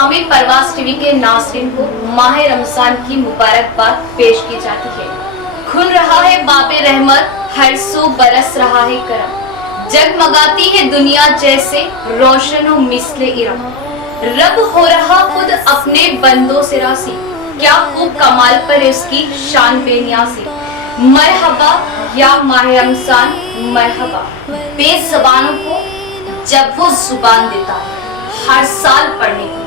तमाम परवाज़ टीवी के नाज़रीन को माह रमज़ान की मुबारकबाद पेश की जाती है। खुल रहा है बाबे रहमत, हर सो बरस रहा है करम, जगमगाती है दुनिया जैसे रोशन व मिस्ले इरम। रब हो रहा खुद अपने बंदों से रासी, क्या खूब कमाल पर उसकी शान बेनियाज़ी। मरहबा या माह रमज़ान मरहबा, बेज़बानों को जब वो जुबान देता है हर साल पढ़ने को,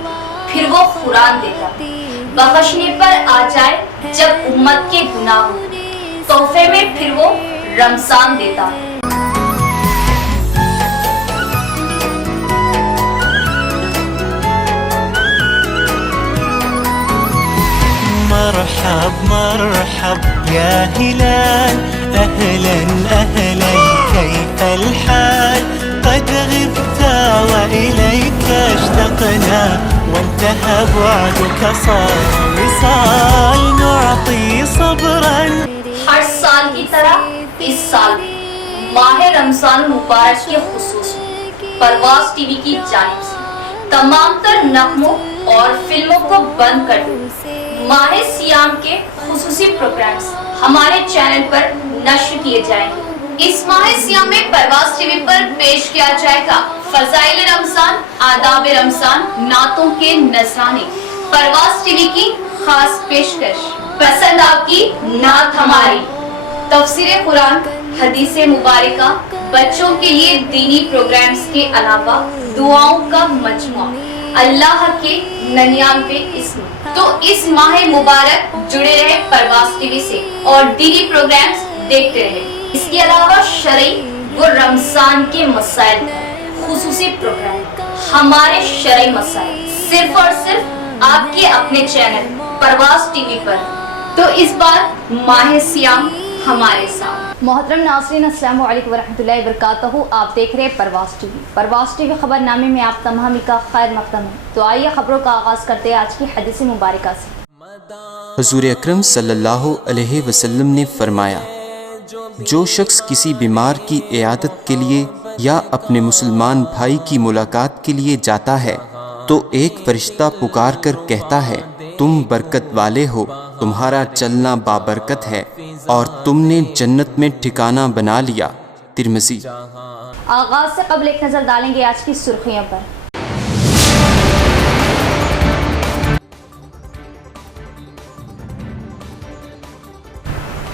फिर वो कुरान देता है बख्शने पर आ जाए जब उम्मत के गुनाह हो, तोहफे में फिर वो रमज़ान देता है। مرحب مرحب يا هلال، أهلا أهلا كيف الحال، قد غبت وإليك اشتقنا، وانتهى بعدك صار وصال، نعطي صبرا। हर साल की तरह इस साल माह रमज़ान मुबारक के खुसूस में परवाज़ टीवी की जानिब से तमाम तर नगमों और फिल्मों को बंद कर दो। माह सियाम के खुसूसी प्रोग्राम्स हमारे चैनल पर नश्र किए जाएंगे। इस माह सियाम में परवाज़ टीवी पर पेश किया जाएगा फज़ाइल रमज़ान, आदाब रमज़ान, नातों के नज़राने। परवाज़ टीवी की खास पेशकश, पसंद आपकी नात हमारी, तफसीर कुरान, हदीसे मुबारका, बच्चों के लिए दीनी प्रोग्राम्स के अलावा दुआओं का मजमुआ, अल्लाह के 99 इस्म। तो इस माह मुबारक जुड़े रहे परवाज़ टीवी से और दीनी प्रोग्राम्स देखते रहे। इसके अलावा शरई व रमज़ान के मसाइल खुसूसी प्रोग्राम, हमारे शरई मसाइल सिर्फ और सिर्फ आपके अपने चैनल परवाज़ टीवी पर। तो इस बार माह सियाम हमारे साथ। मोहतरम नाज़रीन, अस्सलाम वालेकुम वरहमतुल्लाहि वबरकातुहू। आप देख रहे हैं परवाज़ टीवी। परवाज़ टीवी खबरनामे में आप तमाम का खैर मक़दम है। तो आइए खबरों का आगाज़ करते हैं आज की हदीस मुबारका से। हुज़ूर अकरम सल्लल्लाहु अलैहि वसल्लम ने फरमाया, जो शख्स किसी बीमार की इयादत के लिए या अपने मुसलमान भाई की मुलाकात के लिए जाता है तो एक फरिश्ता पुकार कर कहता है, तुम बरकत वाले हो, तुम्हारा चलना बाबरकत है और तुमने जन्नत में ठिकाना बना लिया। तिरमिज़ी। आगाज़ से कबल एक नज़र डालेंगे आज की सुर्खियों पर।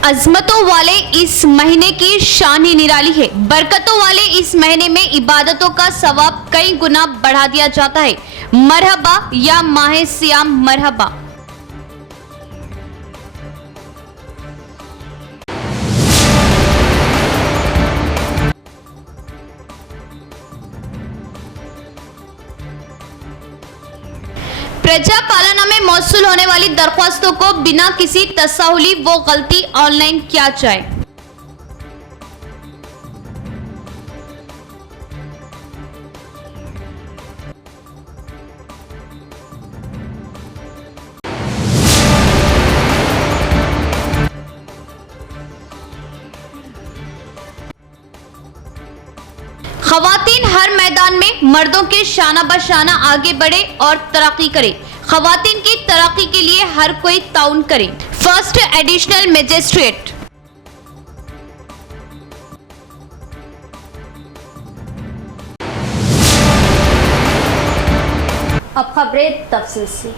अज़मतों वाले इस महीने की शान ही निराली है। बरकतों वाले इस महीने में इबादतों का सवाब कई गुना बढ़ा दिया जाता है। मरहबा या माह सियाम मरहबा। प्रजा पालना में मौसूल होने वाली दरख्वास्तों को बिना किसी तसाहुली व गलती ऑनलाइन किया जाए। ख़वातीन हर मैदान में मर्दों के शाना बशाना आगे बढ़े और तरक्की करे। ख़वातीन की तरक्की के लिए हर कोई ताउन करे। First additional magistrate. अब खबरें तफसील से।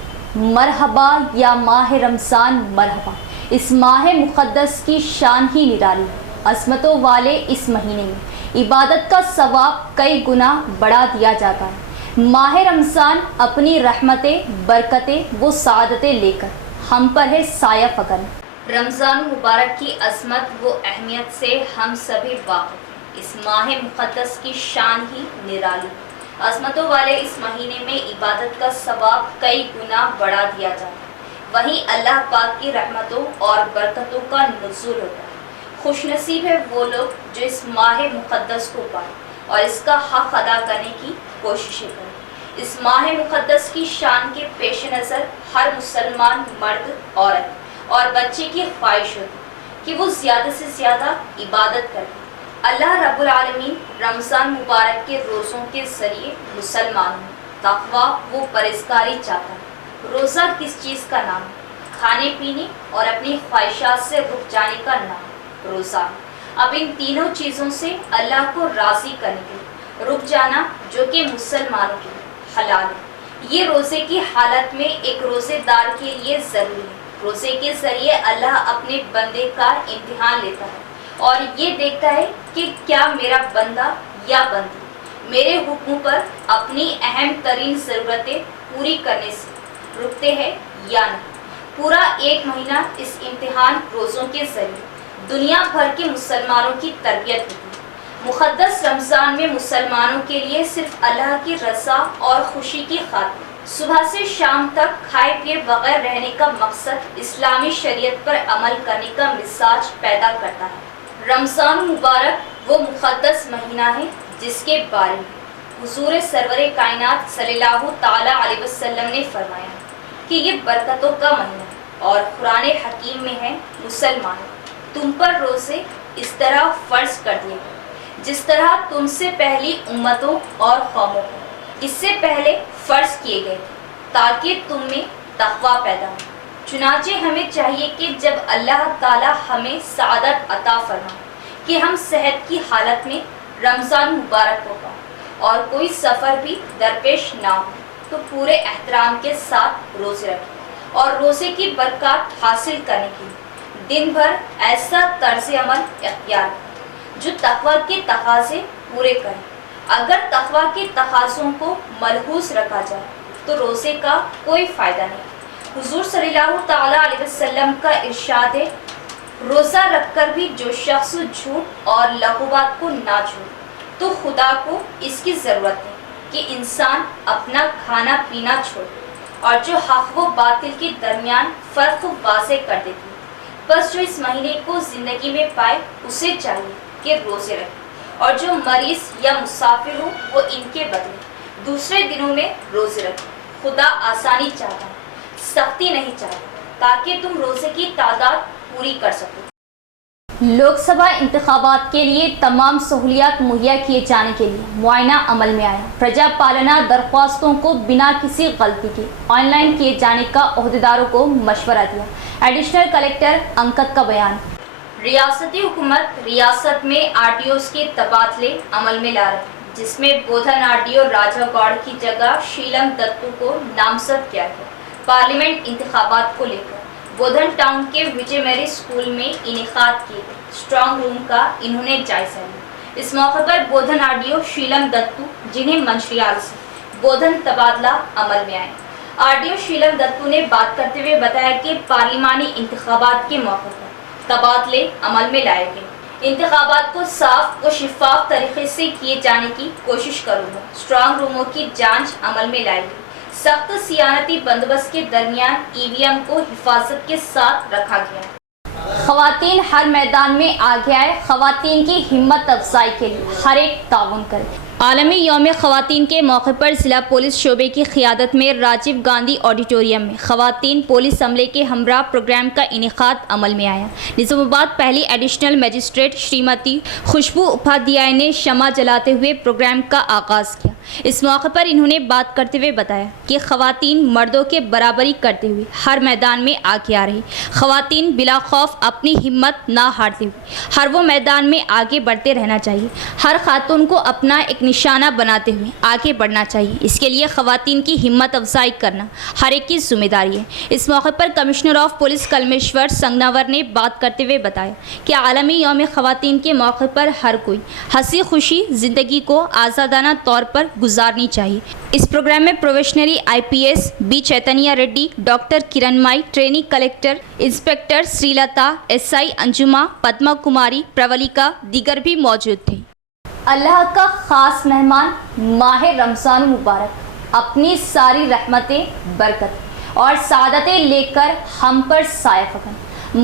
मरहबा या माह रमज़ान मरहबा, इस माह मुक़द्दस की शान ही निराली। अज़मतों वाले इस महीने में इबादत का सवाब कई गुना बढ़ा दिया जाता है। माह रमज़ान अपनी रहमतें, बरकतें व सादतें लेकर हम पर है साया फकन। रमज़ान मुबारक की अज़मत व अहमियत से हम सभी वाक़िफ़। इस माह मुक़द्दस की शान ही निराली। अज़मतों वाले इस महीने में इबादत का सवाब कई गुना बढ़ा दिया जाता है। वहीं अल्लाह पाक की रहमतों और बरकतों का नुज़ूल होता है। खुशनसीब है वो लोग जो इस माह मुक़द्दस को पाएँ और इसका हक़ अदा करने की कोशिशें करें। इस माह मुक़द्दस की शान के पेश नज़र हर मुसलमान मर्द, औरत और बच्चे की ख्वाहिश होती कि वो ज़्यादा से ज़्यादा इबादत करें। अल्लाह रब्बुल आलमीन रमज़ान मुबारक के रोज़ों के ज़रिए मुसलमानों तकवा वो परहेजगारी चाहता है। रोज़ा किस चीज़ का नाम है? खाने पीने और अपनी ख्वाहिशात से रुक जाने का नाम रोज़ा है। अब इन तीनों चीज़ों से अल्लाह को राज़ी करने के लिए रुक जाना, जो कि मुसलमानों के लिए हलाल है, ये रोज़े की हालत में एक रोज़ेदार के लिए ज़रूरी है। रोज़े के ज़रिए अल्लाह अपने बंदे का इम्तिहान लेता है और ये देखता है कि क्या मेरा बंदा या बंदी मेरे हुक्म पर अपनी अहम तरीन ज़रूरतें पूरी करने से रुकते हैं या नहीं। पूरा एक महीना इस इम्तिहान रोज़ों के ज़रिए दुनिया भर के मुसलमानों की तरबियत होती है। मुक़द्दस रमज़ान में मुसलमानों के लिए सिर्फ अल्लाह की रज़ा और खुशी की खातिर सुबह से शाम तक खाए पिए बगैर रहने का मकसद इस्लामी शरीयत पर अमल करने का मिजाज पैदा करता है। रमज़ान मुबारक वो मुक़द्दस महीना है जिसके बारे में हुज़ूर सरवर कायनात सल्लल्लाहु ताला अलैहि वसल्लम ने फरमाया कि ये बरकतों का महीना है और कुरान हकीम में है, मुसलमानों तुम पर रोज़े इस तरह फ़र्ज कर दिए गए जिस तरह तुमसे पहली उम्मतों और कौमों को इससे पहले फ़र्ज किए गए थे, ताकि तुम में तक़वा पैदा हो। चुनाचे हमें चाहिए कि जब अल्लाह ताला हमें सआदत अता फरमाए कि हम सेहत की हालत में रमज़ान मुबारक को पाएं और कोई सफ़र भी दरपेश ना हो, तो पूरे एहतराम के साथ रोज़े रखें और रोज़े की बरकत हासिल करने के लिए दिन भर ऐसा तर्ज अमल इख्तियार करें जो तक़वा के तकाज़े पूरे करें। अगर तक़वा के तकाज़ों को मलहूज़ रखा जाए तो रोज़े का कोई फ़ायदा नहीं। हुज़ूर सल्लल्लाहु ताला अलैहि वसल्लम का इरशाद है, रोज़ा रखकर भी जो शख्स झूठ और लग़ुबात को ना छोड़े तो खुदा को इसकी ज़रूरत है कि इंसान अपना खाना पीना छोड़े और जो हक़ व बातिल के दरमियान फ़र्क वाज़े कर देती है। बस जो इस महीने को ज़िंदगी में पाए उसे चाहिए कि रोज़े रखे और जो मरीज़ या मुसाफिर हो वो इनके बदले दूसरे दिनों में रोज़े रखे। खुदा आसानी चाहता है, सख्ती नहीं चाहता, ताकि तुम रोज़े की तादाद पूरी कर सको। लोकसभा इंतखाबात के लिए तमाम सहूलियात मुहैया किए जाने के लिए मुआयना अमल में आया। प्रजा पालना दरख्वास्तों को बिना किसी गलती के ऑनलाइन किए जाने का ओहदेदारों को मशवरा दिया। एडिशनल कलेक्टर अंकत का बयान। रियासती हुकूमत रियासत में आरटीओस के तबादले अमल में ला रही है, जिसमें बोधन आरटीओ राजागौड़ की जगह शीलम दत्तू को नामजद किया गया। पार्लियामेंट इंतखाबात को लेकर बोधन टाउन के विजय मैरी स्कूल में इनेकाद किए गए स्ट्रॉन्ग रूम का इन्होंने जायजा लिया। इस मौके पर बोधन आरटीओ शीलम दत्तू, जिन्हें मंचिलियाल से बोधन तबादला अमल में आए, आरटीओ शीलम दत्तू ने बात करते हुए बताया कि पार्लिमानी इंतखाबात के मौके पर तबादले अमल में लाए गए। इंतखाबात को साफ व शफाफ तरीके से किए जाने की कोशिश करूँगा। स्ट्रॉन्ग रूमों की जाँच अमल में लाई गई। सख्त सियानती बंदोबस्त के दरमियान ईवीएम को हिफाजत के साथ रखा गया। ख़वातीन हर मैदान में आगे आए, ख़वातीन की हिम्मत अफजाई के लिए हर एक ताउन करें। आलमी यौम ख़वातीन के मौके पर ज़िला पुलिस शोबे की क़ियादत में राजीव गांधी ऑडिटोरियम में ख़वातीन पुलिस अमले के हमरा प्रोग्राम का इनेकाद अमल में आया। निज़ामाबाद पहली एडिशनल मजिस्ट्रेट श्रीमती खुशबू उपाध्याय ने शमा जलाते हुए प्रोग्राम का आगाज़ किया। इस मौके पर इन्होंने बात करते हुए बताया कि ख़वातीन मर्दों के बराबरी करते हुए हर मैदान में आगे आ रही। ख़वातीन बिला खौफ अपनी हिम्मत ना हारते हुए हर वो मैदान में आगे बढ़ते रहना चाहिए। हर खातून को अपना एक निशाना बनाते हुए आगे बढ़ना चाहिए। इसके लिए ख़वातीन की हिम्मत अफजाई करना हर एक की जिम्मेदारी है। इस मौके पर कमिश्नर ऑफ पुलिस कलमेश्वर संगनावर ने बात करते हुए बताया कि आलमी यौम ख़वातीन के मौके पर हर कोई हंसी खुशी ज़िंदगी को आज़ादाना तौर पर गुजारनी चाहिए। इस प्रोग्राम में probationary IPS B Chaitanya Reddy, doctor Kiranmai, trainee collector inspector Srilatha, SI Anjuma, Padma Kumari, Pravalika दीगर भी मौजूद थे। अल्लाह का ख़ास मेहमान माह रमज़ान मुबारक अपनी सारी रहमतें, बरकत और सादतें लेकर हम पर साया फकन।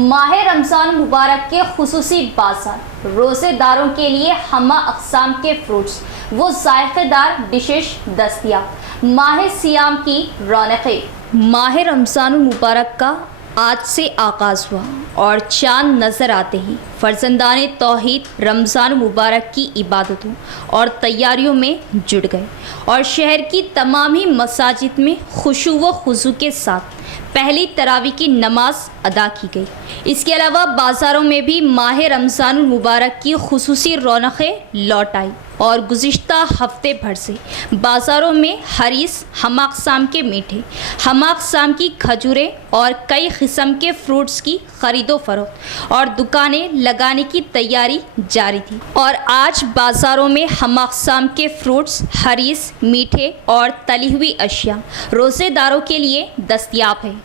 माह रमज़ान मुबारक के खुसूसी बाज़ार रोज़ेदारों के लिए हमा अक़साम के फ्रूट्स वो ज़ायक़ेदार डिशेस दस्तयाब। माह सियाम की रौनक़ें। माह रमज़ान मुबारक का आज से आगाज़ हुआ और चांद नज़र आते ही फर्जंदान तौहीद रमज़ान मुबारक की इबादतों और तैयारियों में जुट गए और शहर की तमाम ही मसाजिद में खुशू व खुजू के साथ पहली तरावी की नमाज अदा की गई। इसके अलावा बाज़ारों में भी माह रमज़ान मुबारक की खुसूसी रौनकें लौट आई और गुज़िश्ता हफ्ते भर से बाज़ारों में हरीस, हमाक़साम के मीठे, हमाक़साम की खजूरें और कई किस्म के फ्रूट्स की ख़रीदो फरोख्त और दुकानें लगाने की तैयारी जारी थी और आज बाज़ारों में हमाक़साम के फ्रूट्स, हरीस, मीठे और तली हुई अशिया रोज़ेदारों के लिए दस्तयाब है।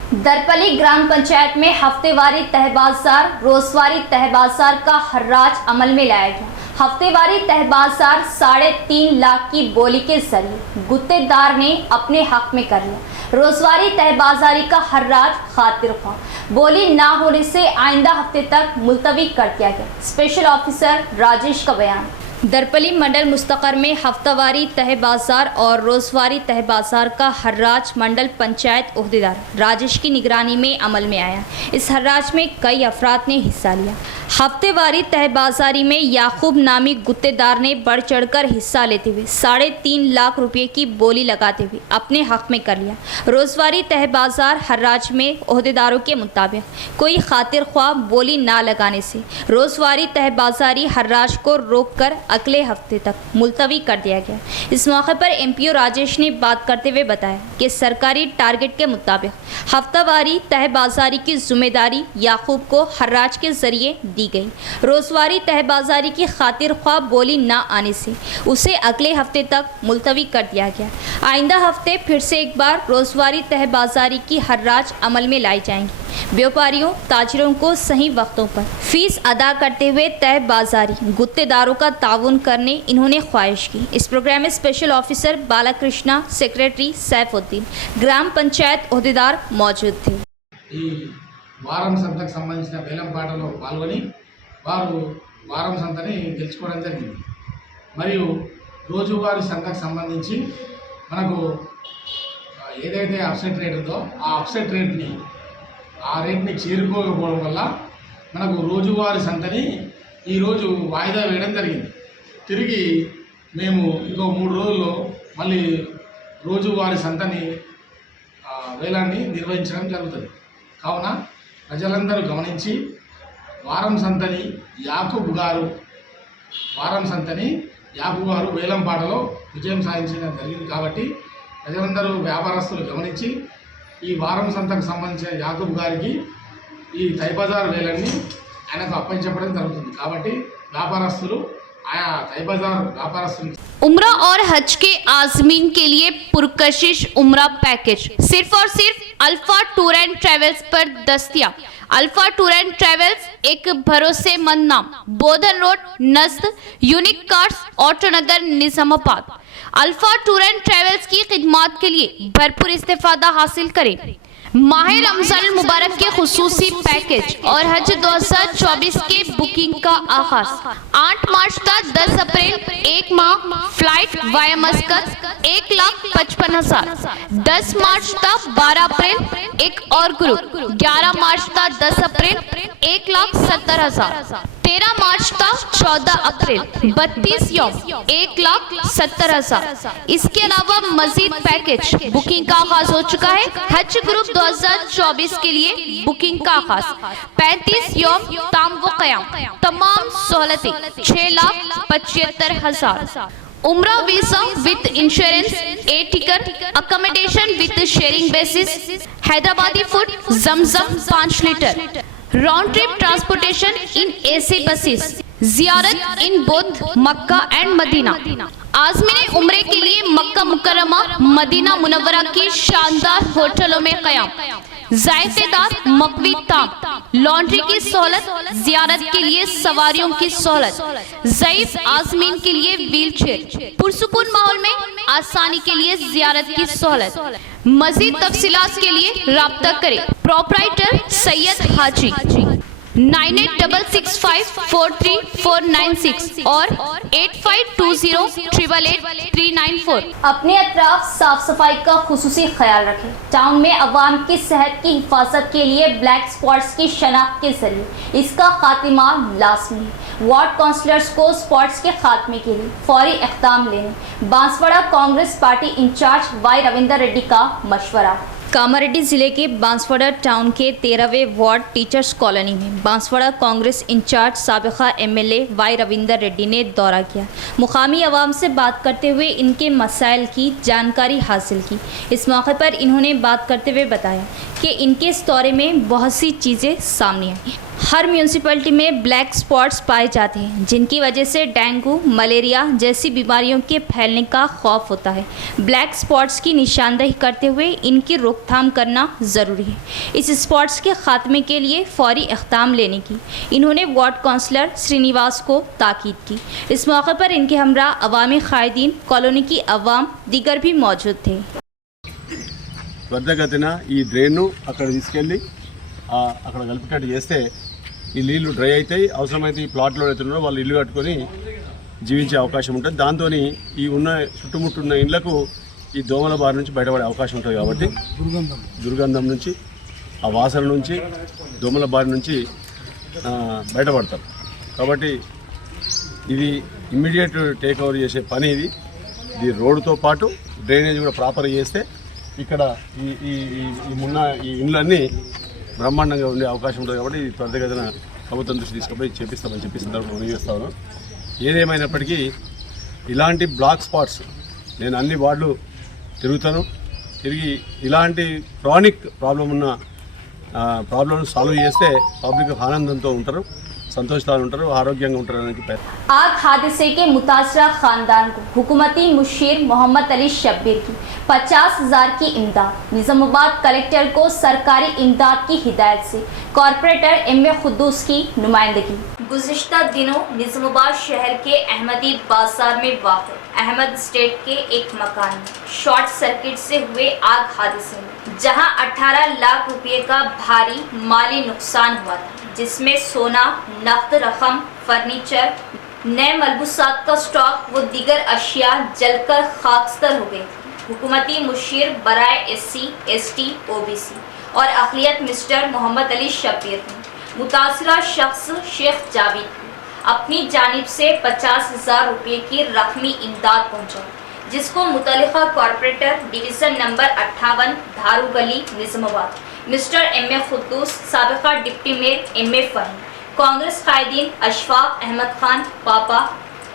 दरपली ग्राम पंचायत में हफ्तेवारी तह बाजार, रोजवारी तह बाजार का हर्राज अमल में लाया गया। हफ्तेवारी तह बाजार 3.5 लाख की बोली के जरिए गुत्तेदार ने अपने हक में कर लिया। रोजवारी तह बाजारी का हर्राज खातिर ख्वाह बोली ना होने से आइंदा हफ्ते तक मुलतवी कर दिया गया। स्पेशल ऑफिसर राजेश का बयान। दरपली मंडल मुस्तकर में हफ्तावारी तह बाजार और रोजवारी तह बाजार का हर्राज मंडल पंचायत ओहदेदार राजेश की निगरानी में अमल में आया। इस हर्राज में कई अफराद ने हिस्सा लिया। हफ्तेवारी तह बाजारी में याकूब नामी गुत्तेदार ने बढ़ चढ़कर हिस्सा लेते हुए 3.5 लाख रुपये की बोली लगाते हुए अपने हक में कर लिया। रोजवारी तह बाजार हर्राज में ओहदेदारों के मुताबिक कोई खातिर ख्वाह बोली ना लगाने से रोजवारी तह बाजारी हर्राज को रोक कर अगले हफ्ते तक मुलतवी कर दिया गया। इस मौके पर एमपीओ राजेश ने बात करते हुए बताया कि सरकारी टारगेट के मुताबिक हफ्तावारी तह बाजारी की जिम्मेदारी याकूब को हर्राज के जरिए दी गई। रोजवारी तह बाजारी की खातिर ख्वाह बोली ना आने से उसे अगले हफ्ते तक मुलतवी कर दिया गया। आइंदा हफ्ते फिर से एक बार रोजवारी तह बाजारी की हर्राज अमल में लाई जाएंगी। व्यापारियों, ताजिरों को सही वक्तों पर फीस अदा करते हुए तह बाजारी गुत्तेदारों का ताउन करने इन्होंने ख्वाहिश की। इस प्रोग्राम में special officer Balakrishna, secretary Saifuddin, ग्राम पंचायत ओहदेदार मौजूद थे। వారం సంతకు సంబంధించిన వేలం పాటలో పాల్గొని వారు వారం సంతని గెలుచుకోవడం జరిగింది। మరియు రోజువారీ సంతకు సంబంధించి మనకు ఏదైతే అప్సెట్ రేట్ ఉందో ఆ అప్సెట్ రేట్ని చేరుకోకపోవడం వల్ల మనకు రోజువారీ సంతని ఈరోజు వాయిదా వేయడం జరిగింది। తిరిగి మేము ఇంకో 3 రోజుల్లో మళ్ళీ రోజువారీ సంతని వేలాన్ని నిర్వహించడం జరుగుతుంది। కావున ప్రజలందరూ గమనించి వారం సంతని యాకూబ్ గారు వేలం పాటలో విజయం సాధించడం జరిగింది। కాబట్టి ప్రజలందరూ వ్యాపారస్తులు గమనించి ఈ వారం సంతకు సంబంధించిన యాకూబ్ గారికి ఈ తై బజార్ వేలాన్ని ఆయనకు అప్పగించడం జరుగుతుంది। కాబట్టి వ్యాపారస్తులు ఆయా తై బజార్ వ్యాపారస్తులు उम्रा और हज के आज़मीन के लिए पुरकशिश उम्रा पैकेज सिर्फ और सिर्फ अल्फा टूर एंड ट्रेवल्स पर दस्तयाब। अल्फा टूर एंड ट्रेवल्स एक भरोसेमंद नाम, बोधन रोड नज़द unique cars, Autonagar, Nizamabad. Alpha tour and travels की खिदमात के लिए भरपूर इस्तेफादा हासिल करें। माह रमजान मुबारक के खुसूसी पैकेज और हज 2024 के बुकिंग का आगाज 8 मार्च तक 10 अप्रैल 1 माह फ्लाइट वाया मस्कत 1,55,000, 10 मार्च तक 12 अप्रैल एक और ग्रुप, 11 मार्च तक 10 अप्रैल 1,70,000, 13 मार्च तक 14 अप्रैल 32 यौम 1,70,000। इसके अलावा मजीद पैकेज बुकिंग का आगाज हो चुका है। हज ग्रुप 2024 के लिए बुकिंग का आगाज 35 यौम ताम व क़याम, तमाम सहूलतें 6,75,000। उम्रा visa with insurance, a ticket, accommodation with sharing basis, Hyderabadi food, जमजम 5 litre, round trip transportation in AC buses, जियारत in both Mecca and Medina. आज़मीन उम्रे के लिए मक्का मुकर्रमा, मदीना मुनव्वरा की शानदार होटलों में क़याम, ज़ायफ़ेदार मकवी ताम, लॉन्ड्री की सहूलत, जियारत के लिए सवारियों की सहूलत, ज़ईफ़ आज़मीन के लिए व्हील चेयर, पुरसुकून माहौल में आसानी के लिए जियारत की सहूलत। मज़ीद तफसीलात के लिए राब्ता करें। प्रोपराइटर सैयद हाजी। 9866543496 और 8520888394। अपने अतराफ साफ सफाई का खुसूसी ख्याल रखें। टाउन में अवाम की सेहत की हिफाजत के लिए ब्लैक स्पॉट्स की शनाख्त के जरिए इसका खात्मा लाजमी है। वार्ड काउंसलर्स को स्पॉट्स के खात्मे के लिए फौरी इक़दाम लेने Banswada Congress party incharge Y Ravinder Reddy का मशवरा। कामारेड्डी जिले के बांसवाड़ा टाउन के 13वें वार्ड टीचर्स कॉलोनी में बांसवाड़ा कांग्रेस इंचार्ज साबिका एमएलए वाई रविंदर रेड्डी ने दौरा किया। मुकामी आवाम से बात करते हुए इनके मसाइल की जानकारी हासिल की। इस मौके पर इन्होंने बात करते हुए बताया कि इनके इस दौरे में बहुत सी चीज़ें सामने आई। हर म्यूनसिपैलिटी में ब्लैक स्पॉट्स पाए जाते हैं जिनकी वजह से डेंगू मलेरिया जैसी बीमारियों के फैलने का खौफ होता है। ब्लैक स्पॉट्स की निशानदेही करते हुए इनकी रोकथाम करना ज़रूरी है। इस स्पॉट्स के खात्मे के लिए फौरी इक़दाम लेने की इन्होंने वार्ड काउंसलर श्रीनिवास को ताकीद की। इस मौके पर इनके हमरा अवामी कायदीन कॉलोनी की अवाम दीगर भी मौजूद थे। త్వరితగతిన ఈ డ్రైన్ను అక్కడ తీసుకెళ్ళి అక్కడ కలిపేటట్టు చేస్తే ఈ నీళ్లు డ్రై అవుతాయి. అవసరమైతే ఈ ప్లాట్లో అవుతున్నారో వాళ్ళు ఇల్లు కట్టుకొని జీవించే అవకాశం ఉంటుంది. దాంతో ఈ ఉన్న చుట్టుముట్టున్న ఇళ్లకు ఈ దోమల బారి నుంచి బయటపడే అవకాశం ఉంటుంది. కాబట్టి దుర్గంధం నుంచి ఆ వాసన నుంచి దోమల బారి నుంచి బయటపడతారు. కాబట్టి ఇది ఇమ్మీడియట్ టేక్ ఓవర్ చేసే పని. ఇది రోడ్డుతో పాటు డ్రైనేజ్ కూడా ప్రాపర్ చేస్తే ఇక్కడ ఈ ఉన్న ఈ ఇండ్లన్నీ బ్రహ్మాండంగా ఉండే అవకాశం ఉంటుంది. కాబట్టి త్వరితగతిన ప్రభుత్వం దృష్టి తీసుకుపోయి చేపిస్తామని చెప్పి సందర్భంగా తెలియజేస్తాను. ఏదేమైనప్పటికీ ఇలాంటి బ్లాక్ స్పాట్స్ నేను అన్ని వార్డులు తిరిగి ఇలాంటి క్రానిక్ ప్రాబ్లం ఉన్న ప్రాబ్లమ్స్ సాల్వ్ చేస్తే పబ్లిక్ ఆనందంతో ఉంటారు, సంతోషంగా ఉంటారు, ఆరోగ్యంగా ఉంటారు అనేది. आग हादसे के मुतासरा खानदान को हुकूमती मुशीर मोहम्मद अली शब्बीर की 50,000 की इमदाद। निज़ामाबाद कलेक्टर को सरकारी इमदाद की हिदायत से कॉरपोरेटर एम.ए. खुद्दूस की नुमाइंदगी। गुज़िश्ता दिनों निज़ामाबाद शहर के अहमदी बाजार में वाक़िअ अहमद स्टेट के एक मकान में शॉर्ट सर्किट से हुए आग हादसे में जहां 18 लाख रुपए का भारी माली नुकसान हुआ था, जिसमें सोना, नकद रकम, फर्नीचर, नए मलबूसात का स्टॉक व दीगर अशिया जलकर खाकस्तर हो गई। हुकूमती मुशीर बराए SC, ST, OBC और अक़लियत मिस्टर मोहम्मद अली शब्बीर ने मुतासरा शख्स शेख जावेद को अपनी जानिब से 50,000 रुपये की रकमी इमदाद पहुँचाई, जिसको मुतल्लिका कॉरपोरेटर डिवीज़न नंबर 58 धारू गली निज़ामाबाद मिस्टर एम.ए. खुद्दूस, साबिका deputy mayor MA. Faheem, Congress कायदीन अशफाक अहमद खान पापा,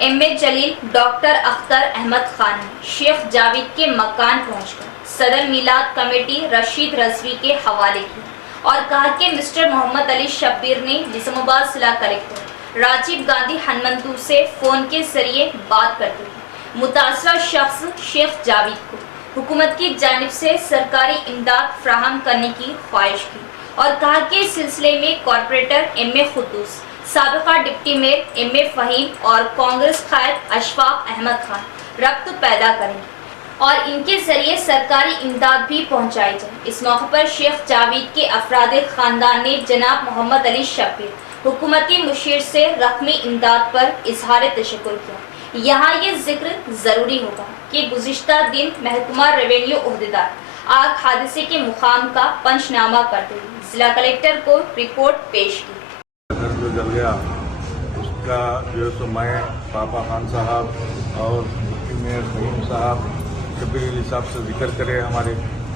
एम.ए. जलील, डॉक्टर अख्तर अहमद खान ने शेख जावेद के मकान पहुंचकर सदर मिलाद कमेटी रशीद रजवी के हवाले की और कहा कि मिस्टर मोहम्मद अली शब्बीर ने निज़ामाबाद जिला कलेक्टर राजीव गांधी हनुमंतू से फ़ोन के जरिए बात करते हुए मुतासरा शख्स शेख जावेद को हुकूमत की जानिब से सरकारी इमदाद फ्राहम करने की ख्वाहिश की और कहा कि इस सिलसिले में कॉरपोरेटर एम.ए. खुद्दूस, साबिका डिप्टी मेयर एम.ए. फ़हीम और कांग्रेस कायद अशफाक अहमद खान रब्त पैदा करेंगे और इनके जरिए सरकारी इमदाद भी पहुंचाई जाए। इस मौके पर शेख जावेद के अफराद खानदान ने जनाब मोहम्मद अली शब्बीर हुकूमती मुशीर से रकमी इमदाद पर इजहार तशक्कुर किया। यहाँ ये जिक्र ज़रूरी होगा कि गुज़िश्ता दिन महकमा रेवेन्यू ओहदेदार आग हादसे के मुकाम का पंचनामा करते हुए जिला कलेक्टर को रिपोर्ट पेश की। घर जो जल गया उसका जो है तो मैं पापा खान साहब और डिप्टी मेयर फ़हीम साहब शब्बीर अली साहब से जिक्र करें, हमारे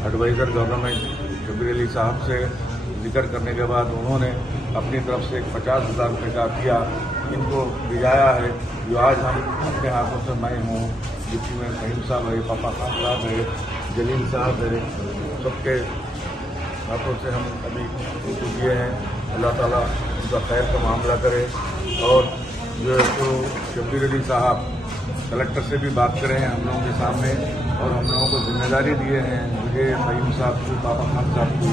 एडवाइज़र गवर्नमेंट शब्बीर अली साहब से जिक्र करने के बाद उन्होंने अपनी तरफ से 50,000 रुपये का दिया, इनको भिजाया है। जो आज हम अपने हाथों से मैं हूँ, डिप्टी मेयर फ़हीम साहब है, पापा खान साहब है, जलील साहब है, सबके हाथों से हम अभी उनको दिए हैं। अल्लाह ताला उनका खैर का मामला करे। और जो है तो शब्बीर अली साहब कलेक्टर से भी बात करें हम लोगों के सामने और हम लोगों को जिम्मेदारी दिए हैं, मुझे फ़हीम साहब को, पापा खान साहब को,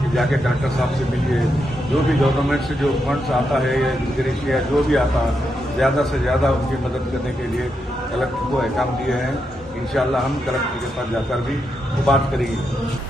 कि जाके कलेक्टर साहब से मिलिए। जो भी गवर्नमेंट से जो फंड्स आता है या इंक्रीज या जो भी आता है ज़्यादा से ज़्यादा उनकी मदद करने के लिए कलेक्टर को अहकाम दिए हैं। इंशाअल्लाह हम कलेक्टर के पास जाकर भी वो बात करेंगे।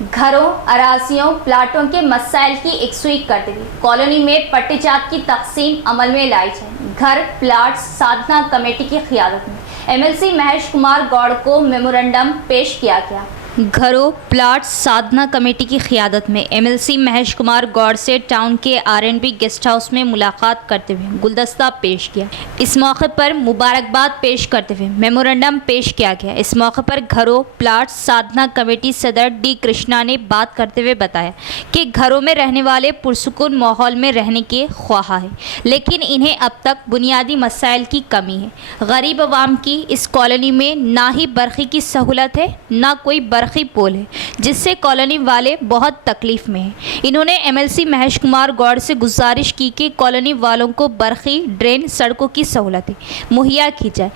घरों, अराजियों, प्लाटों के मसाइल की एकसुई करते हुए कॉलोनी में पट्टेजात की तकसीम अमल में लाई जाए। घर प्लाट साधना कमेटी की क़ियादत में एमएलसी महेश कुमार गौड़ को मेमोरेंडम पेश किया गया। घरों, प्लाट साधना कमेटी की क़ियादत में एमएलसी महेश कुमार गौड़ से टाउन के आरएनबी गेस्ट हाउस में मुलाकात करते हुए गुलदस्ता पेश किया। इस मौके पर मुबारकबाद पेश करते हुए मेमोरेंडम पेश किया गया। इस मौके पर घरों, प्लाट साधना कमेटी सदर डी कृष्णा ने बात करते हुए बताया कि घरों में रहने वाले पुरसुकून माहौल में रहने के ख्वाह है, लेकिन इन्हें अब तक बुनियादी मसाइल की कमी है। गरीब आवाम की इस कॉलोनी में ना ही बरखी की सहूलत है, ना कोई बरखी पोल है, जिससे कॉलोनी वाले बहुत तकलीफ में हैं। इन्होंने एमएलसी महेश कुमार गौड़ से गुजारिश की कि कॉलोनी वालों को बरखी, ड्रेन, सड़कों की सहूलतें मुहैया की जाए।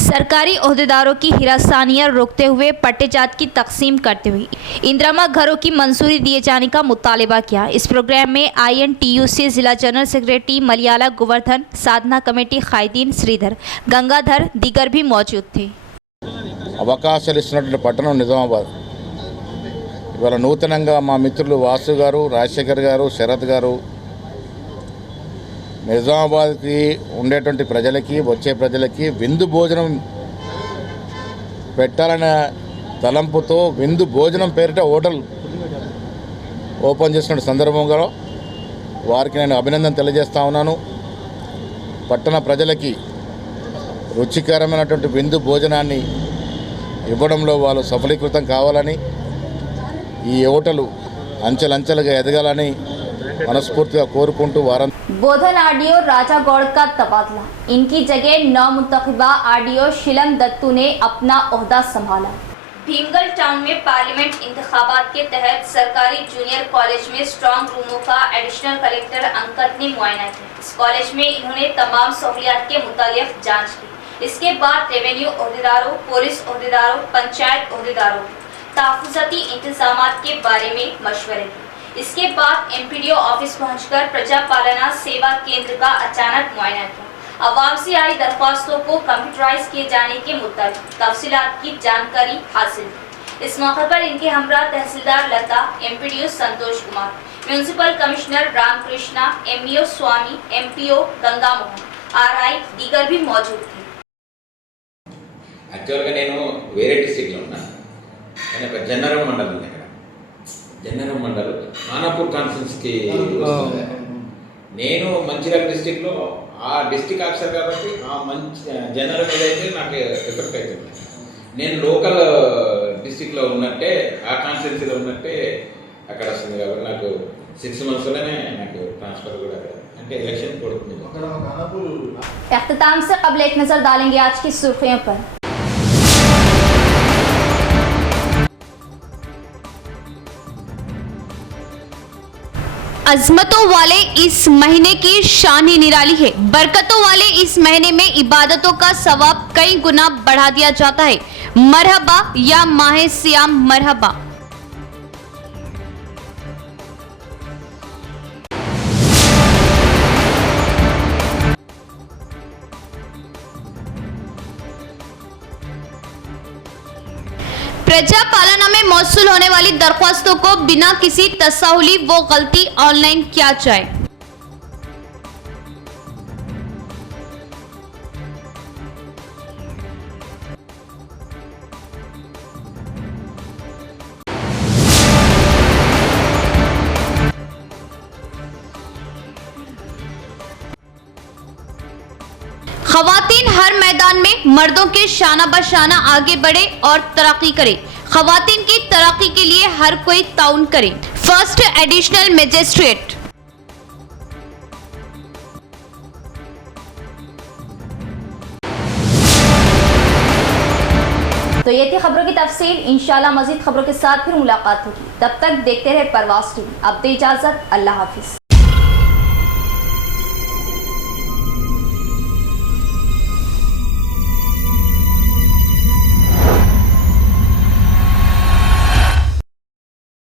सरकारी ओहदेदारों की हिरासानियां रोकते हुए पट्टेजात की तकसीम करते हुए इंदिरामा घरों की मंजूरी दिए जाने का मुतालबा किया। इस प्रोग्राम में INTUC जिला जनरल सेक्रेटरी मलयाला गोवर्धन, साधना कमेटी कायदीन श्रीधर, गंगाधर दीगर भी मौजूद थे। అవకాశాలు ఇస్తున్నటువంటి పట్టణం నిజామాబాద్. ఇవాళ నూతనంగా మా మిత్రులు వాసు గారు, రాజశేఖర్ గారు, శరత్ గారు నిజామాబాద్కి ఉండేటువంటి ప్రజలకి, వచ్చే ప్రజలకి విందు భోజనం పెట్టాలనే తలంపుతో విందు భోజనం పేరిట హోటల్ ఓపెన్ చేసిన సందర్భంగా వారికి నేను అభినందన తెలియజేస్తా ఉన్నాను. పట్టణ ప్రజలకి రుచికరమైనటువంటి విందు భోజనాన్ని ఇవ్వడంలో వాళ్ళు సఫలీకృతం కావాలని, ఈ హోటలు అంచెలంచెలుగా ఎదగాలని మనస్ఫూర్తిగా కోరుకుంటూ వారం बोधन आरडीओ राजा गौड़ का तबादला, इनकी जगह नवमुंतखबा आरडीओ शिलम दत्तू ने अपना ओहदा संभाला। भीमगढ़ टाउन में पार्लियामेंट इंतखाबात के तहत सरकारी जूनियर कॉलेज में स्ट्रांग रूमों का एडिशनल कलेक्टर अंकत ने मुआयना किया। इस कॉलेज में इन्होंने तमाम सहूलियात के मुतालिक जांच की। इसके बाद रेवेन्यू ओहदेदारों, पुलिस ओहदेदारों, पंचायत ओहदेदारों तहफुज़ाती इंतजामात के बारे में मशवरे किए। इसके बाद MPDO ऑफिस पहुंचकर प्रजा पालना सेवा केंद्र का अचानक मुआयना किया। आवाम से आई दरख्वास्तों को कंप्यूटराइज किए जाने के मुताबिक तफसीलात की जानकारी हासिल की। इस मौके पर इनके हमरा tahsildar Latha, MPDO Santosh Kumar, municipal commissioner Ramakrishna, MEO Swamy, MPO Ganga Mohan, RI दीगर भी मौजूद थे। యాక్చువల్గా నేను వేరే డిస్టిక్లో ఉన్నాను. నేను ఒక జన్నరం మండలం దగ్గర, జన్నరం మండలం ఖానాపూర్ కాన్ఫరెన్స్కి వస్తుంది. నేను మంచిర్యాల డిస్టిక్లో ఆ డిస్టిక్ ఆఫీసర్ కాబట్టి ఆ జన్నరం ఏదైతే నాకు ఎఫెక్ట్ అవుతుంది. నేను లోకల్ డిస్టిక్లో ఉన్నట్టే, ఆ కాన్స్టిట్యున్సీలో ఉన్నట్టే అక్కడ వస్తుంది కాబట్టి నాకు 6 monthsలోనే నాకు ట్రాన్స్ఫర్ కూడా అంటే ఎలక్షన్ పడుతుంది. इख्तिताम से कबल एक नज़र डालेंगे आज की सुर्खियों पर। अजमतों वाले इस महीने की शान ही निराली है। बरकतों वाले इस महीने में इबादतों का सवाब कई गुना बढ़ा दिया जाता है। मरहबा या माह सियाम मरहबा। प्रजा पालना में मौसूल होने वाली दरख्वास्तों को बिना किसी तसाहुली वो गलती ऑनलाइन किया जाए। खवातीन हर मैदान में मर्दों के शाना बशाना आगे बढ़े और तरक्की करे। खवातीन की तरक्की के लिए हर कोई ताउन करे। First additional magistrate. तो ये थी खबरों की तफसील। इंशाल्लाह मजीद खबरों के साथ फिर मुलाकात होगी। तब तक देखते रहे परवास टीवी। अब दे इजाजत, अल्लाह हाफिज।